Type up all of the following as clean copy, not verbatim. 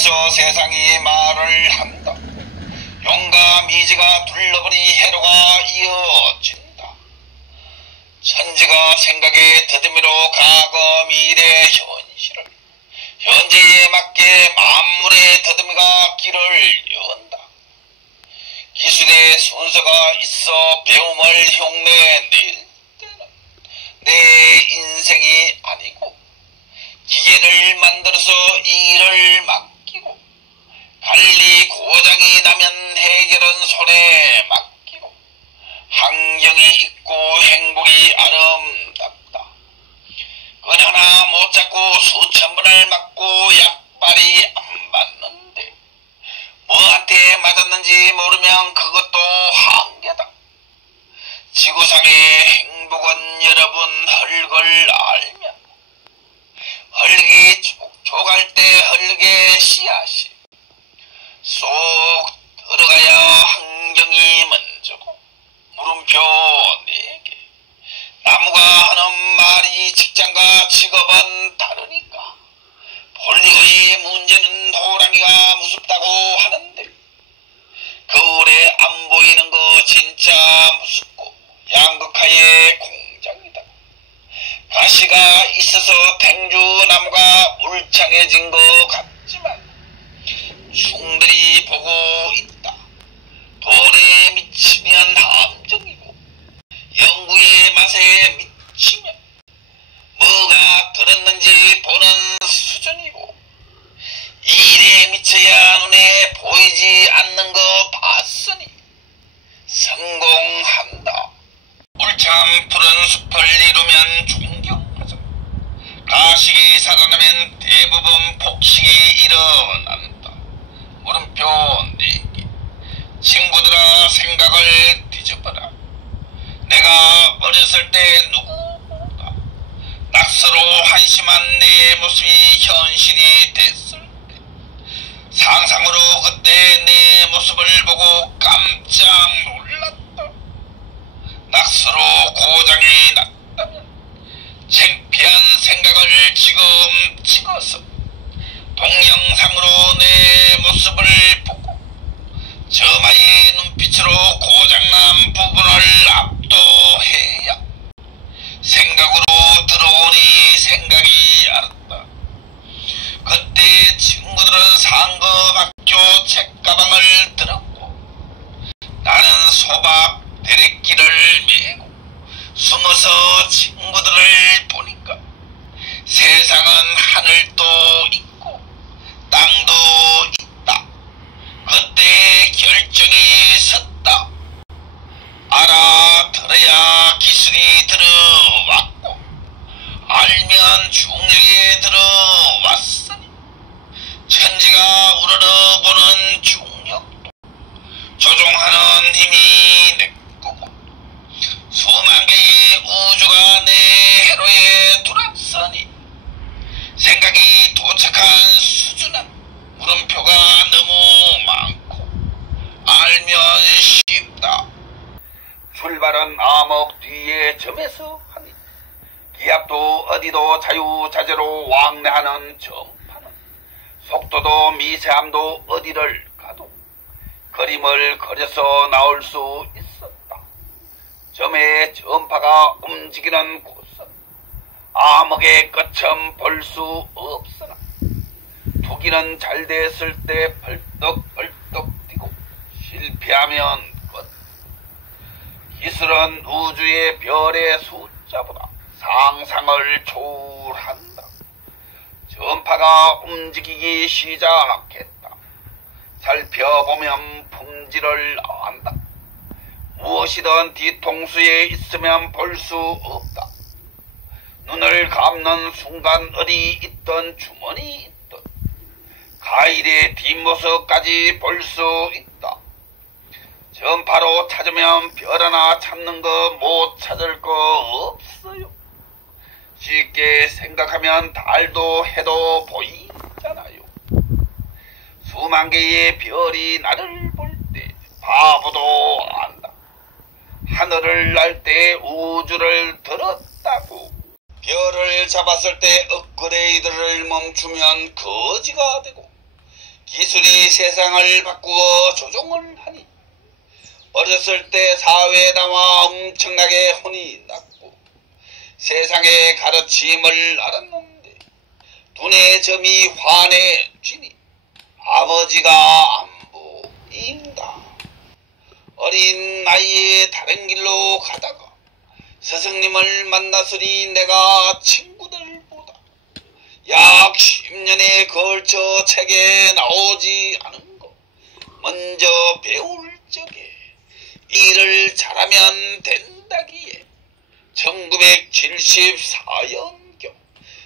그래서 세상이 말을 한다. 용과 미지가 둘러버리 해로가 이어진다. 천지가 생각의 더듬이로 과거, 미래, 현실을 현재에 맞게 만물의 더듬이가 길을 연다. 기술의 순서가 있어 배움을 흉내낼 때는 내 인생이 아니고 기계를 만들어서 일을 맡기고 관리 고장이 나면 해결은 손에 맡기고 환경이 있고 행복이 아름답다. 끈 하나 못 잡고 수천 번을 맞고 약발이 안 맞는데 뭐한테 맞았는지 모르면 그것도 한계다. 지구상의 행복은 여러분 흙을 알면 흙이 촉촉할 때 흙의 씨앗이 쏙 들어가야 환경이 먼저고 물음표 4개. 나무가 하는 말이 직장과 직업은 다르니까 폴리의 문제는 호랑이가 무섭다고 하는데 겨울에 안 보이는 거 진짜 무섭고 양극화의 공장이다. 가시가 있어서 탱주나무가 울창해진 것 같지만 충들이 보고 있다. 돈에 미치면 함정이고 연구의 맛에 미치면 뭐가 들었는지 보는 수준이고 일에 미쳐야 눈에 보이지 않는 거 봤으니 성공한다. 울창 푸른 숲을 이루면 존경하자. 가식이 살아나면 대부분 폭식이 일어난다. 물음표 4개. 친구들아 생각을 뒤져봐라. 내가 어렸을 때 누구보다 낯설어 한심한 내 모습이 현실이 됐을 때 상상으로 그때 내 모습을 보고 깜짝 놀랐다. 낯설어 고장이 났다면 창피한 생각을 지금 찍어서 동영상으로 내 모습을 보고 저마의 눈빛으로 고장난 부분을 압도해야 생각으로 들어오니 생각이 알았다. 그때 친구들은 상급학교 책가방을 들었고 나는 소박 대레기를 메고 숨어서 친구들을 보니까 세상은 하늘도 있고 땅도 있다. 그때 결정이 섰다. 알아들어야 기술이 들어왔고 알면 중력이 들어왔으니 천지가 우러러보는 중력도 조종하는 힘이 내 거고 수만 개의 우주가 내 해로에 들어왔으니 생각이 도착한 수준은 물음표가 너무 많고 알면 쉽다. 출발은 암흑 뒤에 점에서 하니 기압도 어디도 자유자재로 왕래하는 전파는 속도도 미세함도 어디를 가도 그림을 그려서 나올 수 있었다. 점의 전파가 움직이는 곳은 암흑의 끝은 볼 수 없으나 투기는 잘 됐을 때 벌떡벌떡 뛰고 실패하면 끝. 기술은 우주의 별의 숫자보다 상상을 초월한다. 전파가 움직이기 시작했다. 살펴보면 품질을 안다. 무엇이든 뒤통수에 있으면 볼 수 없다. 눈을 감는 순간 어디 있던 주머니 있던 가일의 뒷모습까지 볼 수 있다. 전파로 찾으면 별 하나 찾는 거 못 찾을 거 없어요. 쉽게 생각하면 달도 해도 보이잖아요. 수만 개의 별이 나를 볼 때 바보도 안다. 하늘을 날 때 우주를 들었다고. 별을 잡았을 때 업그레이드를 멈추면 거지가 되고 기술이 세상을 바꾸어 조종을 하니 어렸을 때 사회에 나와 엄청나게 혼이 났고 세상의 가르침을 알았는데 눈의 점이 환해지니 아버지가 안 보인다. 어린 나이에 다른 길로 가다가 스승님을 만났으니 내가 친구들보다 약 10년에 걸쳐 책에 나오지 않은 거 먼저 배울 적에 일을 잘하면 된다기에 1974년경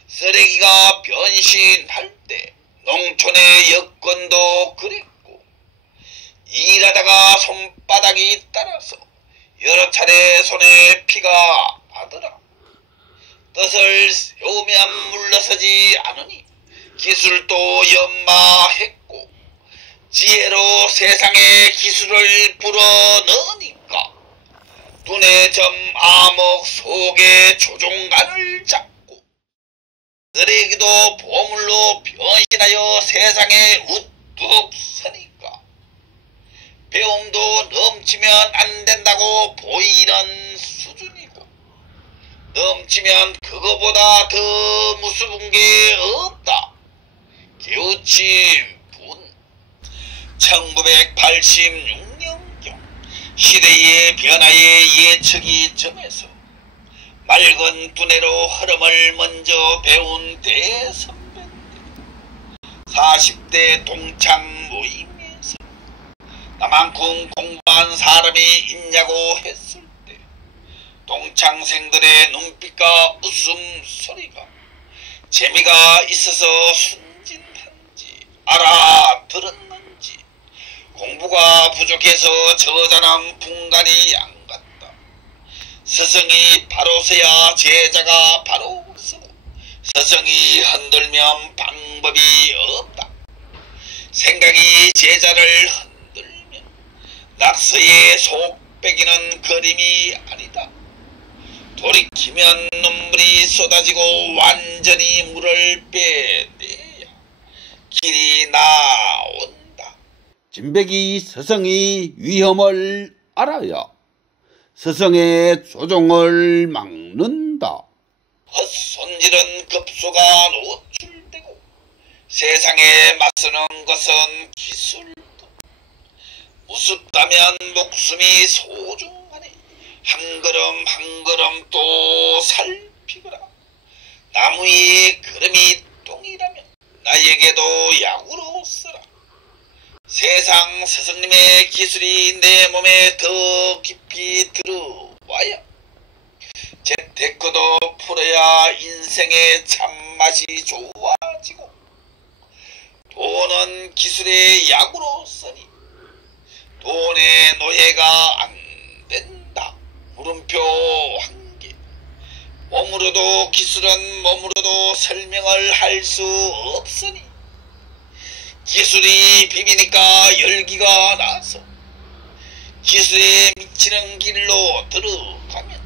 쓰레기가 변신할 때 농촌의 여건도 그랬고 일하다가 손바닥이 따라서 여러 차례 손에 피가 나더라. 뜻을 세우면 물러서지 않으니 기술도 연마했고 지혜로 세상의 기술을 불어넣으니까 눈의 점 암흑 속에 조종간을 잡고 쓰레기도 보물로 변신하여 세상에 우뚝 서니까 배움도 넘치면 안 된다고 보이는 수준이고 넘치면 그거보다 더 무서운 게 없다. 기우침 분 1986년경 시대의 변화의 예측이 점에서 맑은 두뇌로 흐름을 먼저 배운 대선배인데 40대 동창 모임에서 나만큼 공부한 사람이 있냐고 했을 때 동창생들의 눈빛과 웃음소리가 재미가 있어서 순진한지 알아들었는지 공부가 부족해서 저자는 분간이 안 갔다. 스승이 바로 서야 제자가 바로 서고 스승이 흔들면 방법이 없다. 생각이 제자를 흔들면 낙서의 속 빼기는 그림이 아니다. 돌이키면 눈물이 쏟아지고 완전히 물을 빼내야 길이 나온다. 진백이 스승의 위험을 알아야 스승의 조종을 막는다. 헛손질은 급소가 노출되고 세상에 맞서는 것은 기술도 우습다면 목숨이 소중하니 한 걸음 한 걸음 또 살피거라. 나무의 걸음이 똥이라면 나에게도 약으로 써라. 세상 스승님의 기술이 내 몸에 더 깊이 들어와야 재테크도 풀어야 인생의 참맛이 좋아지고 돈은 기술의 약으로 쓰니 돈의 노예가 안 된다. 물음표 한 개. 몸으로도 기술은 몸으로도 설명을 할 수 없으니 기술이 비비니까 열기가 나서 기술에 미치는 길로 들어가면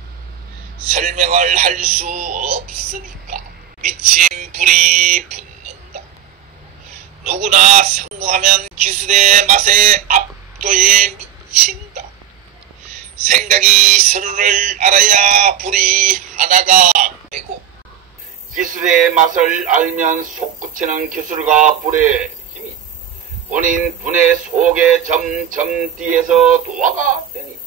설명을 할 수 없으니까 미친 불이 붙는다. 누구나 성공하면 기술의 맛에 압도에 미친다. 생각이 서로를 알아야 불이 하나가 되고 기술의 맛을 알면 솟구치는 기술과 불의 힘이 본인 분의 속에 점점 뒤에서 도화가 되니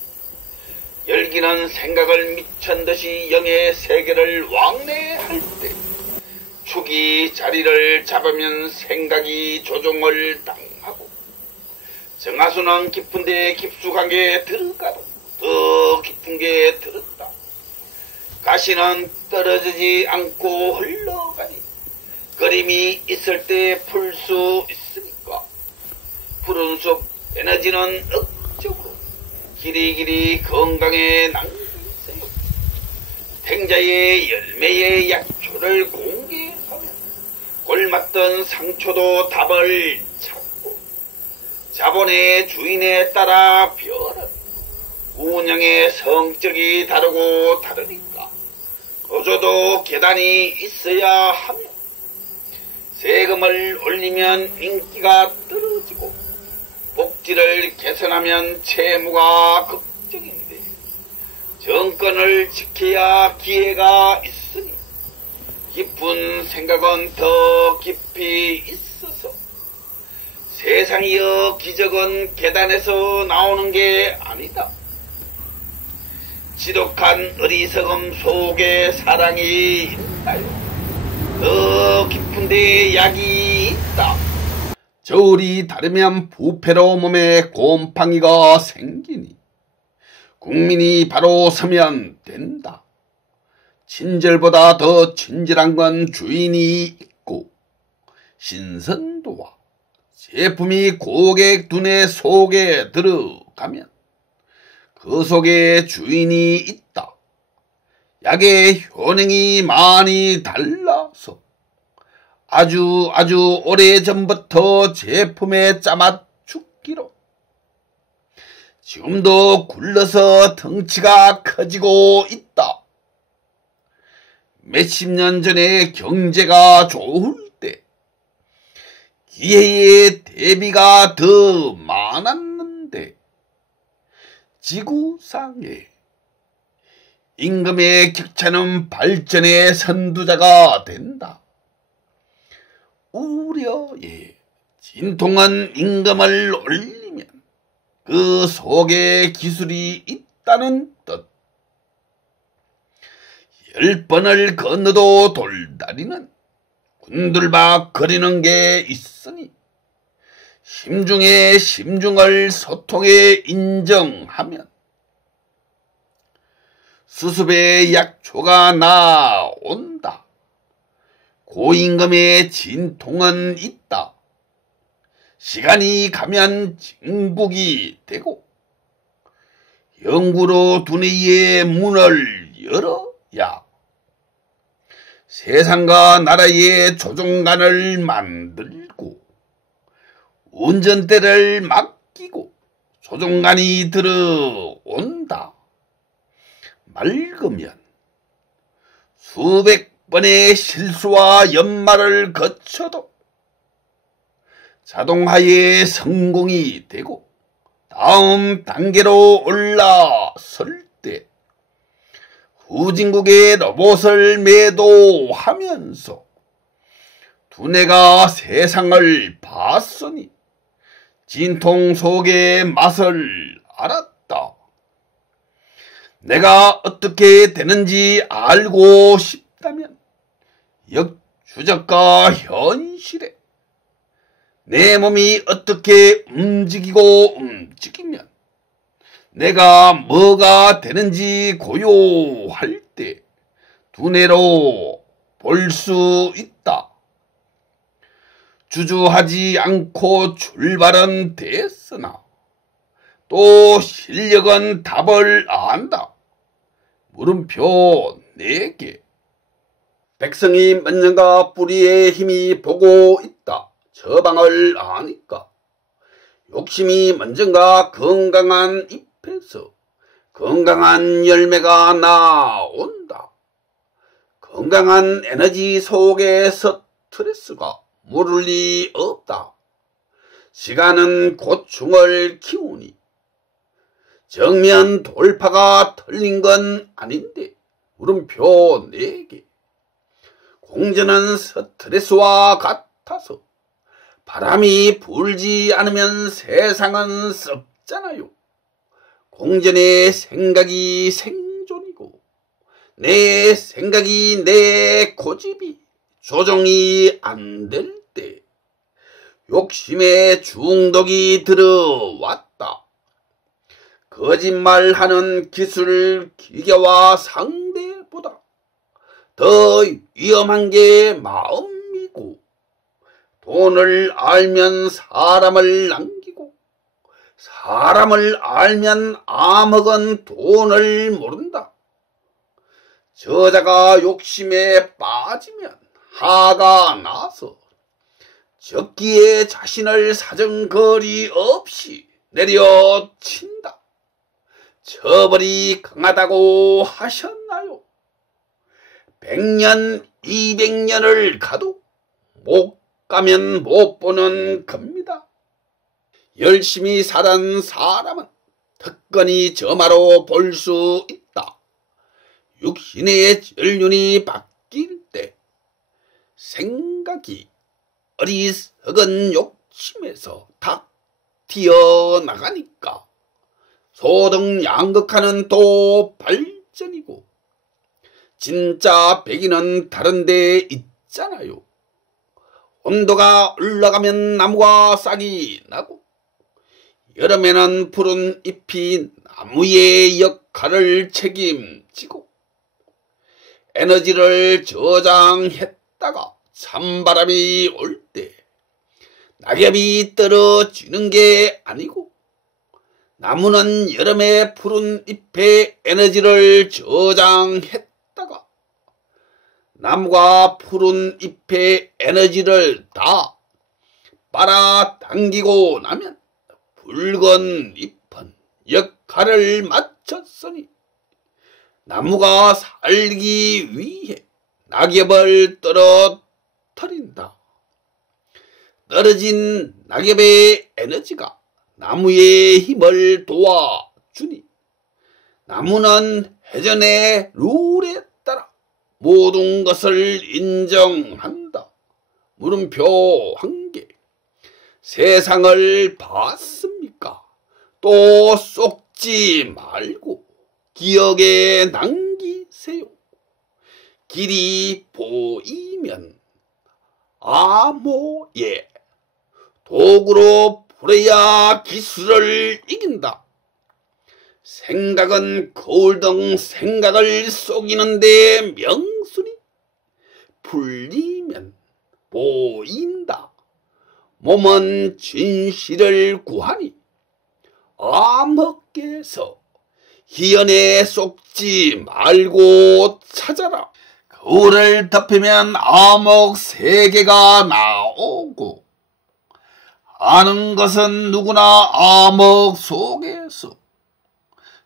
열기는 생각을 미천듯이 영의 세계를 왕래할 때 축이 자리를 잡으면 생각이 조종을 당하고 정하수는 깊은 데 깊숙하게 들어가도 더 깊은 게 들었다. 가시는 떨어지지 않고 흘러가니 그림이 있을 때 풀 수 있으니까 푸른 숲 에너지는 억적으로 길이길이 건강에 남기세요. 탱자의 열매의 약초를 공개하면 골맞던 상초도 답을 찾고 자본의 주인에 따라 변한 운영의 성격이 다르고 다르니까 거저도 계단이 있어야 하며 세금을 올리면 인기가 떨어지고 복지를 개선하면 채무가 걱정인데 정권을 지켜야 기회가 있으니 깊은 생각은 더 깊이 있어서 세상이여 기적은 계단에서 나오는 게 아니다. 지독한 어리석음 속에 사랑이 있다요. 더 깊은 데에 약이 있다. 저울이 다르면 부패로 몸에 곰팡이가 생기니 국민이 바로 서면 된다. 친절보다 더 친절한 건 주인이 있고 신선도와 제품이 고객 두뇌 속에 들어가면 그 속에 주인이 있다. 약의 효능이 많이 달라서 아주 오래전부터 제품에 짜맞추기로 지금도 굴러서 덩치가 커지고 있다. 몇십 년 전에 경제가 좋을 때 기회의 대비가 더 많았는데 지구상에 임금의 격차는 발전의 선두자가 된다. 우려에 진통한 임금을 올리면 그 속에 기술이 있다는 뜻. 10번을 건너도 돌다리는 군들박 거리는 게 있으니 심중에 심중을 소통에 인정하면 수습의 약초가 나온다. 고임금의 진통은 있다. 시간이 가면 정복이 되고 영구로 두뇌의 문을 열어야 세상과 나라의 조종관을 만들고 운전대를 맡기고 조종관이 들어온다. 맑으면 수백 번의 실수와 연말을 거쳐도 자동화의 성공이 되고 다음 단계로 올라설 때 후진국의 로봇을 매도하면서 두뇌가 세상을 봤으니 진통 속의 맛을 알았다. 내가 어떻게 되는지 알고 싶다면 역추적과 현실에 내 몸이 어떻게 움직이면 내가 뭐가 되는지 고요할 때 두뇌로 볼 수 있다. 주저하지 않고 출발은 됐으나 또 실력은 답을 안다. 물음표 4개. 백성이 몇 년가 뿌리의 힘이 보고 있다. 처방을 아니까. 욕심이 먼저가 건강한 잎에서 건강한 열매가 나온다. 건강한 에너지 속에서 스트레스가 모를 리 없다. 시간은 고충을 키우니 정면 돌파가 틀린 건 아닌데 물음표 4개. 공전은 스트레스와 같아서 바람이 불지 않으면 세상은 썩잖아요. 공전의 생각이 생존이고 내 생각이 내 고집이 조정이 안 될 때 욕심의 중독이 들어왔다. 거짓말하는 기술 기계와 상대보다 더 위험한 게 마음이고 돈을 알면 사람을 남기고 사람을 알면 아먹은 돈을 모른다. 저자가 욕심에 빠지면 화가 나서 적기에 자신을 사정거리 없이 내려친다. 처벌이 강하다고 하셨나요? 100년, 200년을 가도 못 가면 못 보는 겁니다. 열심히 살은 사람은 특권이 점화로 볼 수 있다. 육신의 전륜이 바뀔 때 생각이 어리석은 욕심에서 탁 튀어나가니까 소등양극하는 또 발전이고, 진짜 백인은 다른 데 있잖아요. 온도가 올라가면 나무가 싹이 나고, 여름에는 푸른 잎이 나무의 역할을 책임지고, 에너지를 저장했다가 찬바람이 올 때 낙엽이 떨어지는 게 아니고, 나무는 여름에 푸른 잎에 에너지를 저장했다가 나무가 푸른 잎에 에너지를 다 빨아당기고 나면 붉은 잎은 역할을 마쳤으니 나무가 살기 위해 낙엽을 떨어뜨린다. 떨어진 낙엽의 에너지가 나무의 힘을 도와주니 나무는 회전의 룰에 따라 모든 것을 인정한다. 물음표 한 개. 세상을 봤습니까? 또 쏙지 말고 기억에 남기세요. 길이 보이면 암호에 도구로 풀어야 기술을 이긴다. 생각은 거울등 생각을 속이는데 명순이 풀리면 보인다. 몸은 진실을 구하니 암흑께서 희연에 속지 말고 찾아라. 거울을 덮으면 암흑 세계가 나오고, 아는 것은 누구나 암흑 속에서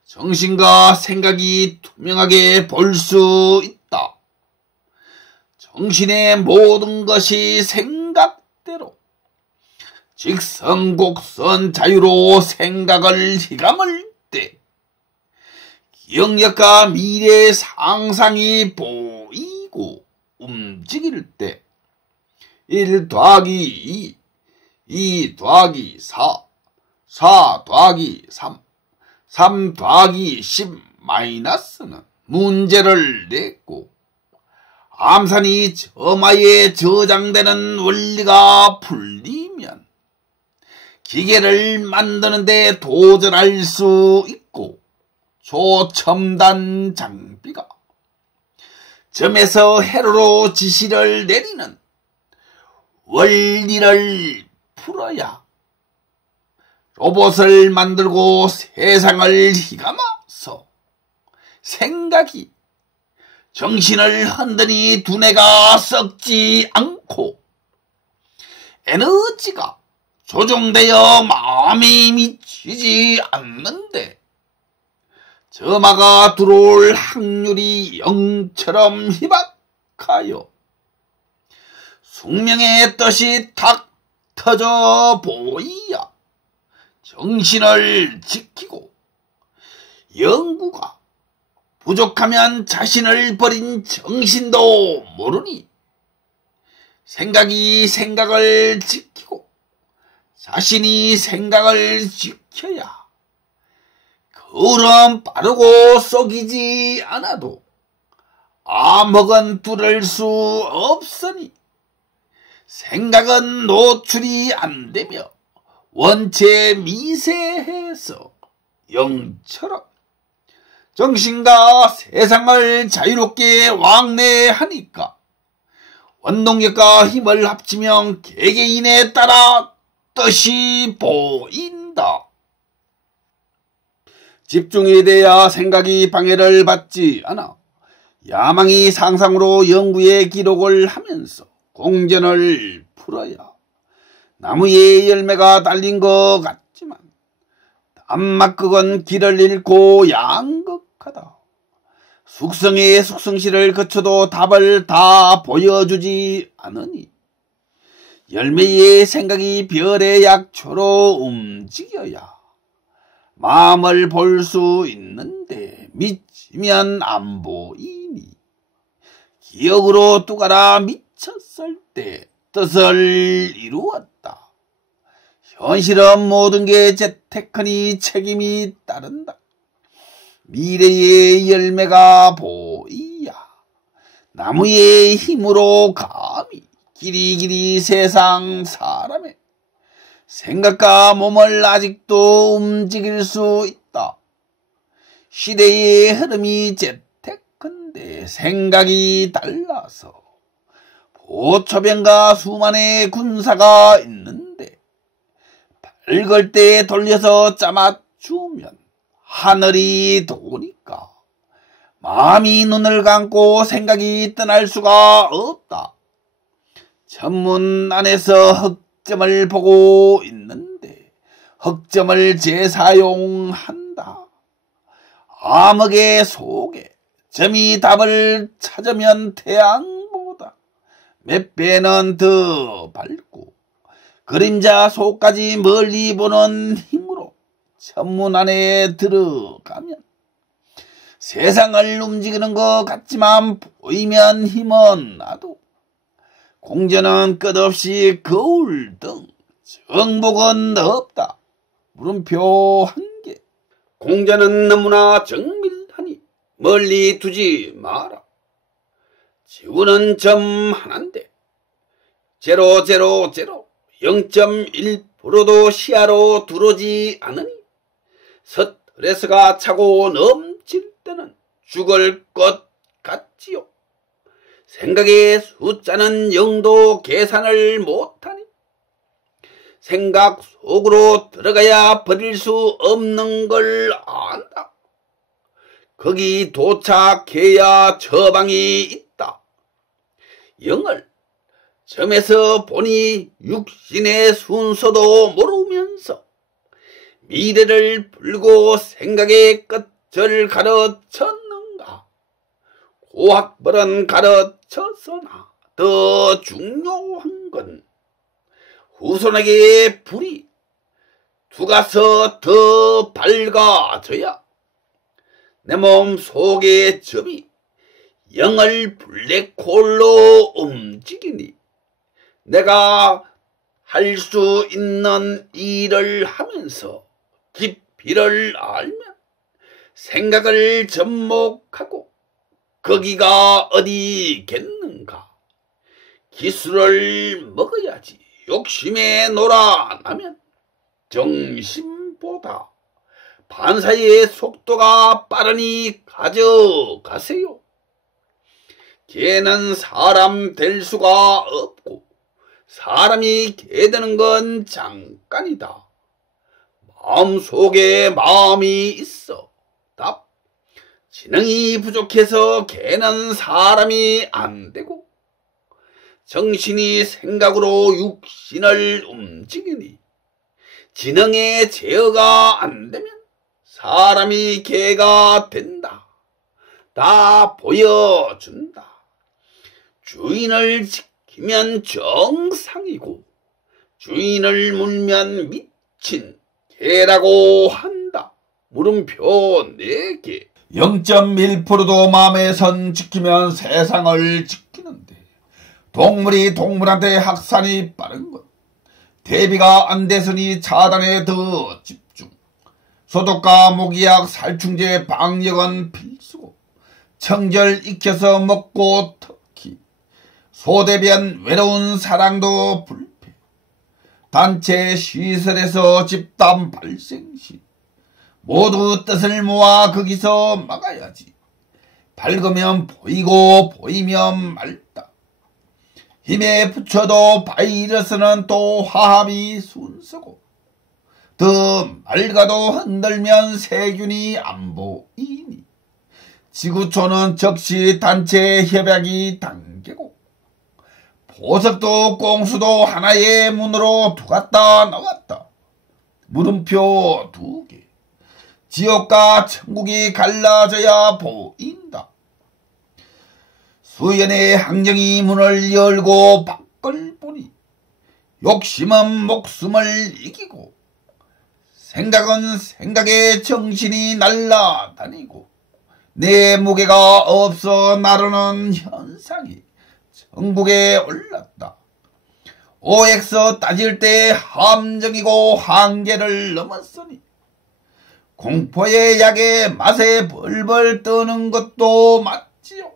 정신과 생각이 투명하게 볼 수 있다. 정신의 모든 것이 생각대로 직선곡선 자유로 생각을 휘감을 때 기억력과 미래의 상상이 보이고 움직일 때 1 더하기 2 더하기 4, 4 더하기 3, 3 더하기 10 마이너스는 문제를 냈고, 암산이 점화에 저장되는 원리가 풀리면 기계를 만드는데 도전할 수 있고, 초첨단 장비가 점에서 회로로 지시를 내리는 원리를 풀어야 로봇을 만들고 세상을 휘감아서 생각이 정신을 흔드니 두뇌가 썩지 않고 에너지가 조정되어 마음이 미치지 않는데 점화가 들어올 확률이 0처럼 희박하여 숙명의 뜻이 탁 터져 보이야 정신을 지키고, 영구가 부족하면 자신을 버린 정신도 모르니 생각이 생각을 지키고 자신이 생각을 지켜야 걸음 빠르고 쏘이지 않아도 암흑은 뚫을 수 없으니 생각은 노출이 안 되며 원체 미세해서 영처럼 정신과 세상을 자유롭게 왕래하니까 원동력과 힘을 합치면 개개인에 따라 뜻이 보인다. 집중이 돼야 생각이 방해를 받지 않아 야망이 상상으로 연구의 기록을 하면서 공전을 풀어야 나무의 열매가 달린 것 같지만 단막극은 길을 잃고 양극하다. 숙성의 숙성실을 거쳐도 답을 다 보여주지 않으니 열매의 생각이 별의 약초로 움직여야 마음을 볼 수 있는데 미치면 안 보이니 기억으로 뚜가라 미쳤을 때 뜻을 이루었다. 현실은 모든 게 재테크니 책임이 따른다. 미래의 열매가 보이야 나무의 힘으로 감히 길이길이 세상 사람의 생각과 몸을 아직도 움직일 수 있다. 시대의 흐름이 재테크인데 생각이 달라서 보초병과 수만의 군사가 있는데 밝을 때 돌려서 짜맞추면 하늘이 도니까 마음이 눈을 감고 생각이 떠날 수가 없다. 천문 안에서 흑점을 보고 있는데 흑점을 재사용한다. 암흑의 속에 점이 답을 찾으면 태양보다 몇 배는 더 밝고 그림자 속까지 멀리 보는 힘으로 천문 안에 들어가면 세상을 움직이는 것 같지만 보이면 힘은 나도 공전은 끝없이 거울 등 정복은 없다. 물음표 한 개. 공전은 너무나 정밀하니 멀리 두지 마라. 지구는 점 하나인데 0.1%도 시야로 들어오지 않으니 스트레스가 차고 넘칠 때는 죽을 것 같지요. 생각의 숫자는 0도 계산을 못하니 생각 속으로 들어가야 버릴 수 없는 걸 안다. 거기 도착해야 처방이 있다. 0을 점에서 보니 육신의 순서도 모르면서 미래를 풀고 생각의 끝을 가르쳤는가. 고학벌은 가르쳤으나 더 중요한 건 후손에게 불이 두가서 더 밝아져야 내 몸 속의 점이 영을 블랙홀로 움직이니 내가 할 수 있는 일을 하면서 깊이를 알면 생각을 접목하고 거기가 어디겠는가. 기술을 먹어야지 욕심에 놀아나면 정신보다 반사의 속도가 빠르니 가져가세요. 개는 사람 될 수가 없고 사람이 개 되는 건 잠깐이다. 마음속에 마음이 있어. 답. 지능이 부족해서 개는 사람이 안 되고 정신이 생각으로 육신을 움직이니 지능의 제어가 안 되면 사람이 개가 된다. 다 보여준다. 주인을 지키면 정상이고 주인을 물면 미친 개라고 한다. 물음표 4개. 0.1%도 마음의 선 지키면 세상을 지키는데 동물이 동물한테 확산이 빠른 것. 대비가 안 됐으니 차단에 더 집중. 소독과 모기약, 살충제, 방역은 필수고 청결 익혀서 먹고 특히 소대변 외로운 사랑도 불패. 단체 시설에서 집단 발생 시 모두 뜻을 모아 거기서 막아야지. 밝으면 보이고 보이면 맑다. 힘에 붙여도 바이러스는 또 화합이 순서고 더 맑아도 흔들면 세균이 안 보이니 지구촌은 즉시 단체 협약이 단계고 보석도 꽁수도 하나의 문으로 들어갔다 나왔다. 물음표 2개. 지옥과 천국이 갈라져야 보인다. 수연의 항정이 문을 열고 밖을 보니 욕심은 목숨을 이기고 생각은 생각에 정신이 날아다니고 내 무게가 없어 나르는 현상이 전국에 올랐다. OX 따질 때 함정이고 한계를 넘었으니 공포의 약에 맛에 벌벌 떠는 것도 맞지요.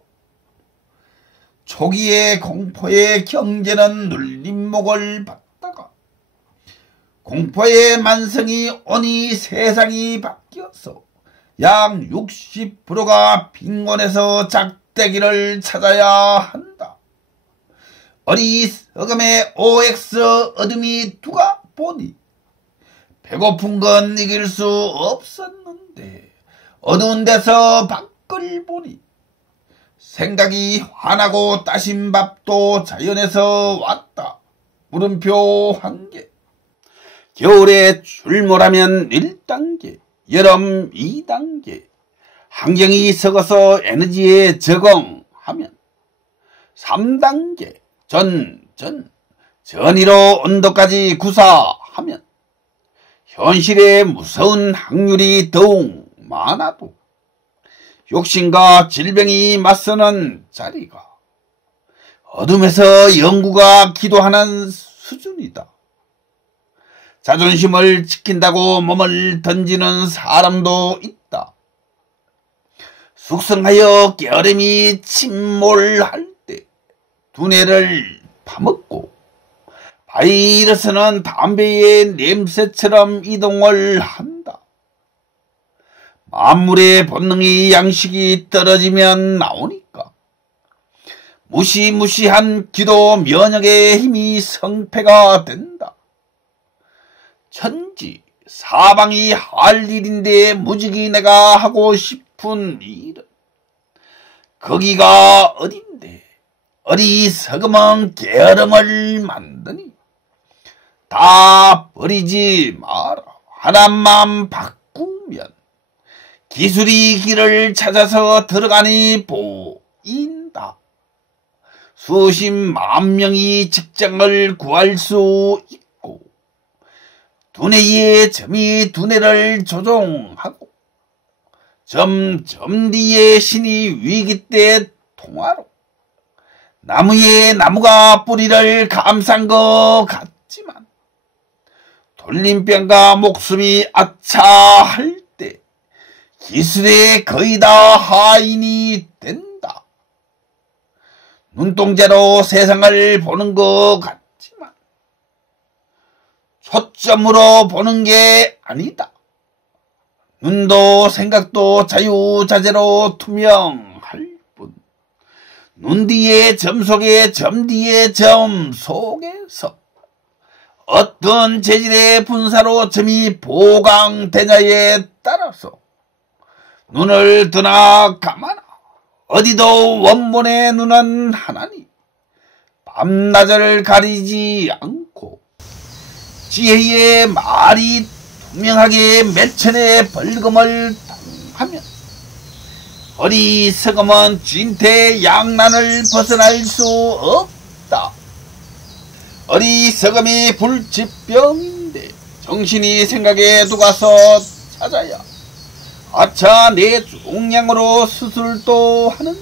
초기에 공포의 경제는 눌림목을 받다가 공포의 만성이 오니 세상이 바뀌어서 약 60%가 빈곤에서 작대기를 찾아야 한다. 어리석음의 OX 어둠이 두가 보니 배고픈 건 이길 수 없었는데 어두운 데서 밖을 보니 생각이 환하고 따신 밥도 자연에서 왔다. 물음표 1개. 겨울에 출몰하면 1단계, 여름 2단계, 환경이 썩어서 에너지에 적응하면 3단계, 전이로 온도까지 구사하면 현실의 무서운 확률이 더욱 많아도 욕심과 질병이 맞서는 자리가 어둠에서 영구가 기도하는 수준이다. 자존심을 지킨다고 몸을 던지는 사람도 있다. 숙성하여 깨어름이 침몰할 때 두뇌를 파먹고 바이러스는 담배의 냄새처럼 이동을 한다. 만물의 본능이 양식이 떨어지면 나오니까 무시무시한 기도 면역의 힘이 성패가 된다. 천지 사방이 할 일인데 무지기 내가 하고 싶은 일은 거기가 어딘데 어리석음은 게으름을 만드니 다 버리지 마라. 하나만 바꾸면 기술이 길을 찾아서 들어가니 보인다. 수십만 명이 직장을 구할 수 있고 두뇌의 점이 두뇌를 조종하고 점점 뒤에 신이 위기 때 통화로 나무에 나무가 뿌리를 감싼 것 같지만 돌림병과 목숨이 아차할 때 기술에 거의 다 하인이 된다. 눈동자로 세상을 보는 것 같지만 초점으로 보는 게 아니다. 눈도 생각도 자유자재로 투명할 뿐 눈 뒤에 점 속에 점 뒤에 점 속에서 어떤 재질의 분사로 점이 보강되냐에 따라서 눈을 뜨나 감아나 어디도 원본의 눈은 하나니 밤낮을 가리지 않고 지혜의 말이 투명하게 몇천의 벌금을 당하면 어리석음은 진퇴양난을 벗어날 수 없다. 어리석음이 불치병인데 정신이 생각에 녹아서 찾아야 아차 내 중량으로 수술도 하는데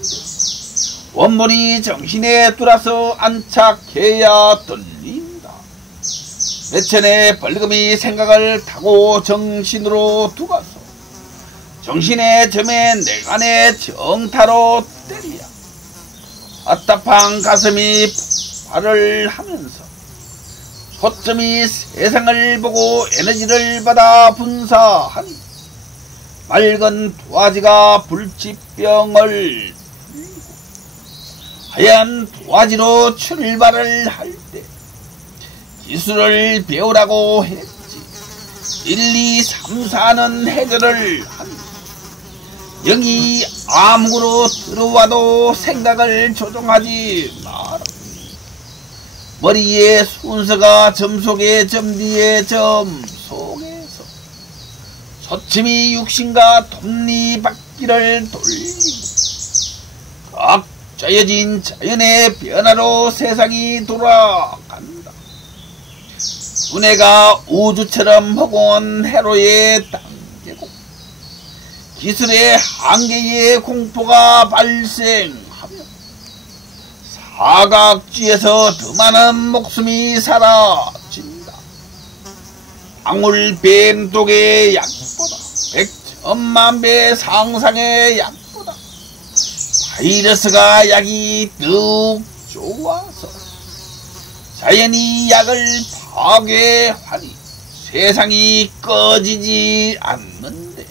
원본이 정신에 들어서 안착해야 들린다. 몇천의 벌금이 생각을 타고 정신으로 두가서 정신의 점에 내간의 정타로 때리야 답답한 가슴이 폭발을 하면서 초점이 세상을 보고 에너지를 받아 분사하니 맑은 도화지가 불치병을 들고 하얀 도화지로 출발을 할 때 기술을 배우라고 했지 1, 2, 3, 4는 해결을 하니 여기 암으로 들어와도 생각을 조종하지 마라. 머리에 순서가 점 속에 점 뒤에 점 속에서 초침이 육신과 톱니바퀴를 돌리고 각 짜여진 자연의 변화로 세상이 돌아간다. 은혜가 우주처럼 허공은 해로의 단계고 기술의 한계의 공포가 발생하며 사각지에서 더 많은 목숨이 사라진다. 방울뱀독의 약보다 백천만배 상상의 약보다 바이러스가 약이 뚝 좋아서 자연이 약을 파괴하니 세상이 꺼지지 않는데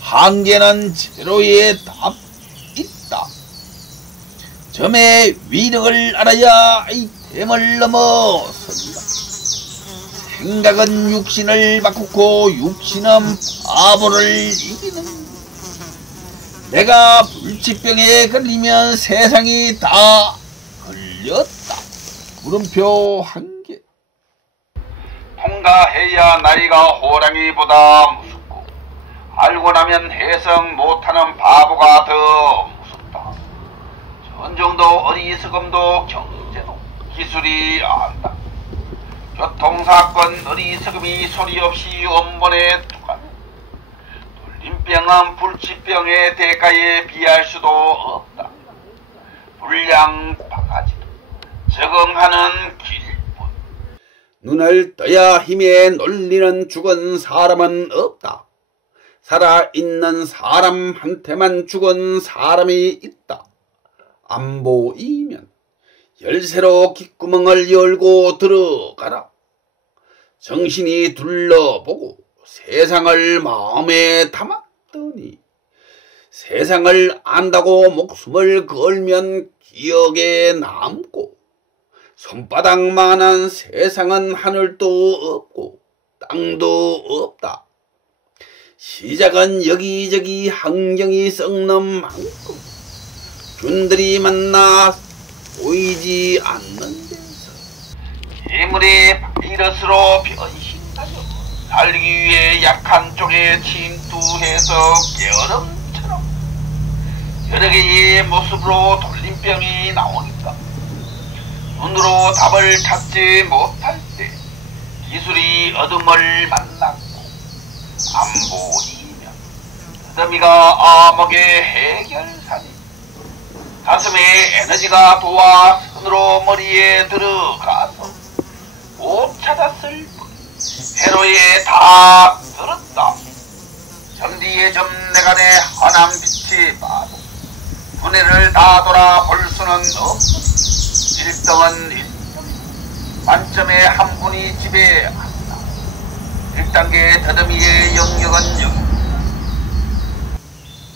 한계는 제로에 답 있다. 점의 위력을 알아야 아이템을 넘어선다. 생각은 육신을 바꾸고 육신은 바보를 이기는. 내가 불치병에 걸리면 세상이 다 걸렸다. 물음표 한 개. 통과해야 나이가 호랑이보다 무섭고 알고 나면 해석 못하는 바보가 더 무섭다. 전정도 어리석음도 경제도 기술이 안다. 교통사건 어리석음이 소리 없이 원본에 두가면 돌림병은 불치병의 대가에 비할 수도 없다. 불량 바가지도 적응하는 길뿐. 눈을 떠야 힘에 놀리는 죽은 사람은 없다. 살아있는 사람한테만 죽은 사람이 있다. 안 보이면 열쇠로 귓구멍을 열고 들어가라. 정신이 둘러보고 세상을 마음에 담았더니 세상을 안다고 목숨을 걸면 기억에 남고 손바닥만한 세상은 하늘도 없고 땅도 없다. 시작은 여기저기 환경이 썩는 만큼 균들이 만나 보이지 않는 데서 괴물의 바이러스로 변신하여 살기 위해 약한 쪽에 침투해서 깨어름처럼 여러 개의 모습으로 돌림병이 나오니까 눈으로 답을 찾지 못할 때 기술이 어둠을 만났고 안 보이면 더미가 암흑의 해결사니 가슴에 에너지가 도와 손으로 머리에 들어가서 못 찾았을 뿐 회로에 다 들었다. 점뒤에 점내간에 환한 빛이 봐도 분해를 다 돌아볼 수는 없고 1등은 1등 만점에 한 분이 지배한다. 1단계 더듬이의 영